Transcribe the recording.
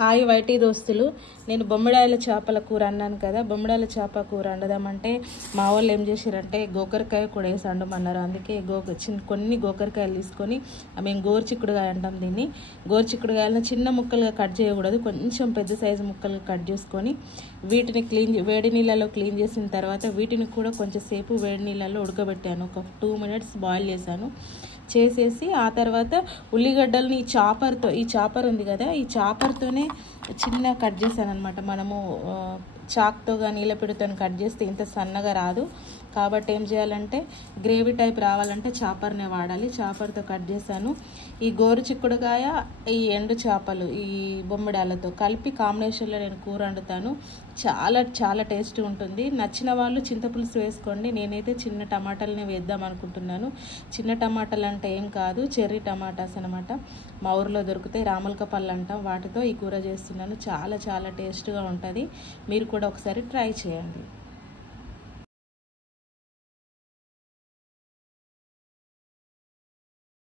Hi YT దోస్తులు, నేను బొమ్మిడాయల చేపల కూర అన్నాను కదా. బొమ్మిడాయల చేప కూర వండదామంటే మా వాళ్ళు ఏం చేశారంటే గోకరకాయ కూడా వేసి వండమన్నారు. అందుకే కొన్ని గోకరకాయలు తీసుకొని, మేము గోరుచిక్కుడుకాయ అంటాం దీన్ని. గోరుచిక్కుడుకాయలను చిన్న ముక్కలుగా కట్ చేయకూడదు, కొంచెం పెద్ద సైజు ముక్కలుగా కట్ చేసుకొని వీటిని వేడి నీళ్ళలో క్లీన్ చేసిన తర్వాత వీటిని కూడా కొంచెం సేపు వేడి నీళ్ళలో ఉడకబెట్టాను. ఒక 2 minutes బాయిల్ చేసేసి ఆ తర్వాత ఉల్లిగడ్డలని ఈ చాపర్ ఉంది కదా, ఈ చాపర్తోనే చిన్న కట్ చేశాను అనమాట. మనము చాక్తో కానీ నీలపిడితో కట్ చేస్తే ఇంత సన్నగా రాదు. కాబట్టి ఏం చేయాలంటే గ్రేవీ టైప్ రావాలంటే చాపర్నే వాడాలి. చాపర్తో కట్ చేశాను. ఈ గోరు చిక్కుడుకాయ, ఈ ఎండు చేపలు, ఈ బొమ్మిడాలతో కలిపి కాంబినేషన్లో నేను కూర వండుతాను. చాలా చాలా టేస్టీ ఉంటుంది. నచ్చిన వాళ్ళు చింతపులుసు వేసుకోండి. నేనైతే చిన్న టమాటాలని వేద్దాం అనుకుంటున్నాను. చిన్న టమాటాలు అంటే ఏం కాదు, చెర్రీ టమాటాస్ అనమాట. మా ఊరిలో దొరుకుతాయి, రామలక పళ్ళు అంటాం. వాటితో ఈ కూర చేస్తున్నాను. చాలా చాలా టేస్ట్గా ఉంటుంది. మీరు కూడా ఒకసారి ట్రై చేయండి.